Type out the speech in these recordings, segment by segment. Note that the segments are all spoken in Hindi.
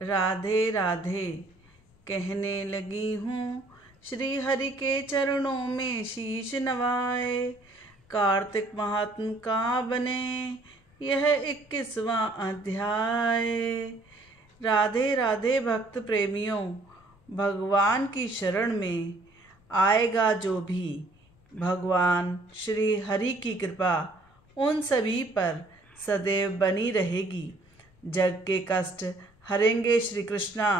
राधे राधे कहने लगी हूँ, श्री हरि के चरणों में शीश नवाए। कार्तिक महात्म का बने यह 21वां अध्याय। राधे राधे भक्त प्रेमियों, भगवान की शरण में आएगा जो भी, भगवान श्री हरि की कृपा उन सभी पर सदैव बनी रहेगी। जग के कष्ट हरेंगे श्री कृष्णा,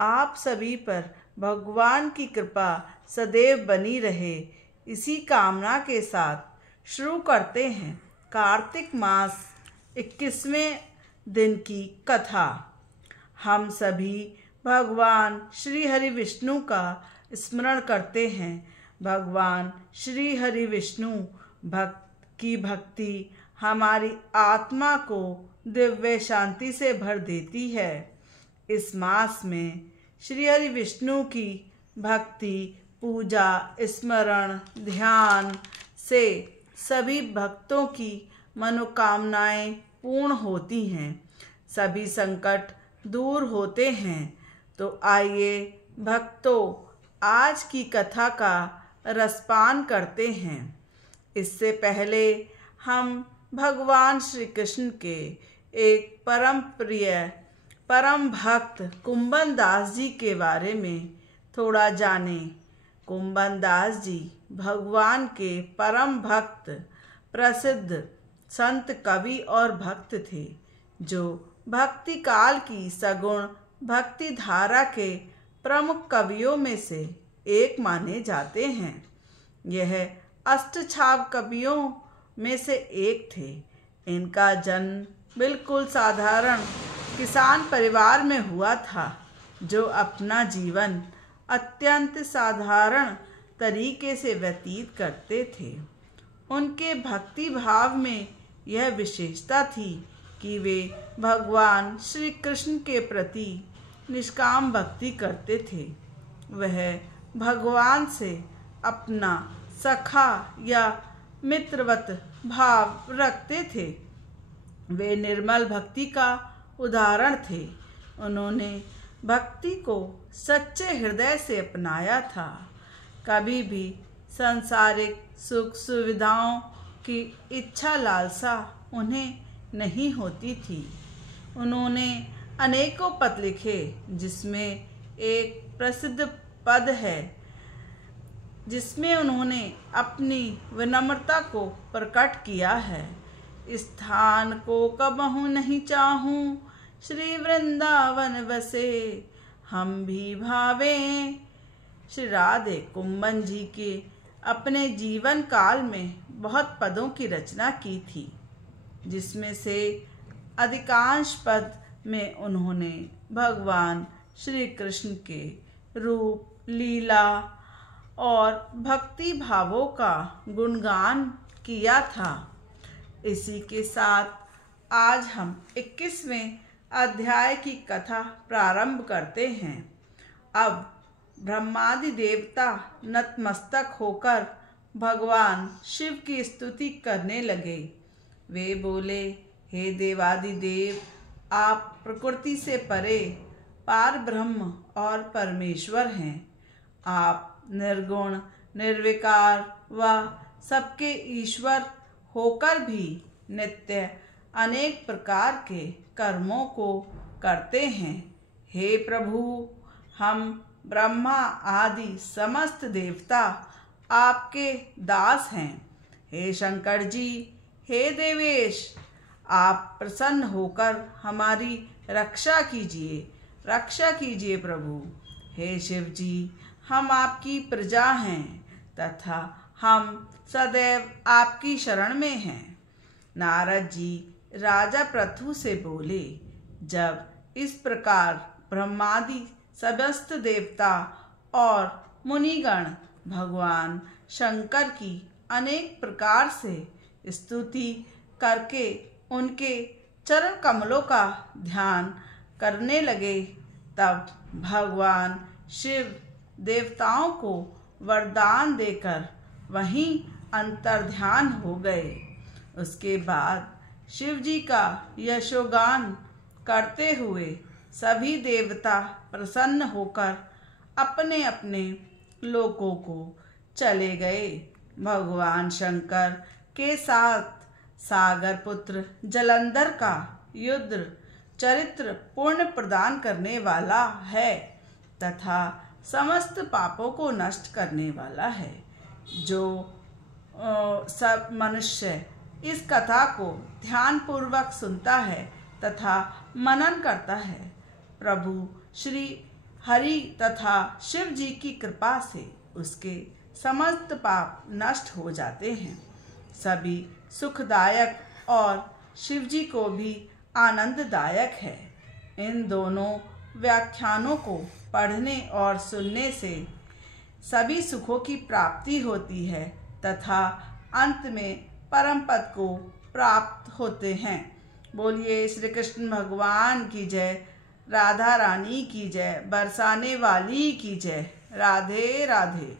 आप सभी पर भगवान की कृपा सदैव बनी रहे। इसी कामना के साथ शुरू करते हैं कार्तिक मास 21वें दिन की कथा। हम सभी भगवान श्री हरि विष्णु का स्मरण करते हैं। भगवान श्री हरि विष्णु भक्त की भक्ति हमारी आत्मा को दिव्य शांति से भर देती है। इस मास में श्री हरि विष्णु की भक्ति, पूजा, स्मरण, ध्यान से सभी भक्तों की मनोकामनाएं पूर्ण होती हैं, सभी संकट दूर होते हैं। तो आइए भक्तों, आज की कथा का रसपान करते हैं। इससे पहले हम भगवान श्री कृष्ण के एक परम प्रिय परम भक्त कुंभन दास जी के बारे में थोड़ा जानें। कुंभन दास जी भगवान के परम भक्त, प्रसिद्ध संत, कवि और भक्त थे, जो भक्ति काल की सगुण भक्ति धारा के प्रमुख कवियों में से एक माने जाते हैं। यह अष्टछाप कवियों में से एक थे। इनका जन्म बिल्कुल साधारण किसान परिवार में हुआ था, जो अपना जीवन अत्यंत साधारण तरीके से व्यतीत करते थे। उनके भक्ति भाव में यह विशेषता थी कि वे भगवान श्री कृष्ण के प्रति निष्काम भक्ति करते थे। वह भगवान से अपना सखा या मित्रवत भाव रखते थे। वे निर्मल भक्ति का उदाहरण थे। उन्होंने भक्ति को सच्चे हृदय से अपनाया था। कभी भी सांसारिक सुख सुविधाओं की इच्छा लालसा उन्हें नहीं होती थी। उन्होंने अनेकों पद लिखे, जिसमें एक प्रसिद्ध पद है जिसमें उन्होंने अपनी विनम्रता को प्रकट किया है। स्थान को कबहू नहीं चाहूँ, श्री वृंदावन बसे हम भी भावें। श्री राधे कुंभन जी के अपने जीवन काल में बहुत पदों की रचना की थी, जिसमें से अधिकांश पद में उन्होंने भगवान श्री कृष्ण के रूप, लीला और भक्ति भावों का गुणगान किया था। इसी के साथ आज हम 21वें अध्याय की कथा प्रारंभ करते हैं। अब ब्रह्मादि देवता नतमस्तक होकर भगवान शिव की स्तुति करने लगे। वे बोले, हे देवादिदेव, आप प्रकृति से परे पार ब्रह्म और परमेश्वर हैं। आप निर्गुण, निर्विकार व सबके ईश्वर होकर भी नित्य अनेक प्रकार के कर्मों को करते हैं। हे प्रभु, हम ब्रह्मा आदि समस्त देवता आपके दास हैं। हे शंकर जी, हे देवेश, आप प्रसन्न होकर हमारी रक्षा कीजिए प्रभु। हे शिव जी, हम आपकी प्रजा हैं तथा हम सदैव आपकी शरण में हैं। नारद जी राजा पृथु से बोले, जब इस प्रकार ब्रह्मादि समस्त देवता और मुनिगण भगवान शंकर की अनेक प्रकार से स्तुति करके उनके चरण कमलों का ध्यान करने लगे, तब भगवान शिव देवताओं को वरदान देकर वहीं अंतर्ध्यान हो गए। उसके बाद शिव जी का यशोगान करते हुए सभी देवता प्रसन्न होकर अपने अपने लोकों को चले गए। भगवान शंकर के साथ सागर पुत्र जलंधर का युद्ध चरित्र पुण्य प्रदान करने वाला है तथा समस्त पापों को नष्ट करने वाला है। जो सब मनुष्य इस कथा को ध्यान पूर्वक सुनता है तथा मनन करता है, प्रभु श्री हरि तथा शिव जी की कृपा से उसके समस्त पाप नष्ट हो जाते हैं। सभी सुखदायक और शिव जी को भी आनंददायक है। इन दोनों व्याख्यानों को पढ़ने और सुनने से सभी सुखों की प्राप्ति होती है तथा अंत में परम पद को प्राप्त होते हैं। बोलिए श्री कृष्ण भगवान की जय, राधा रानी की जय, बरसाने वाली की जय। राधे राधे।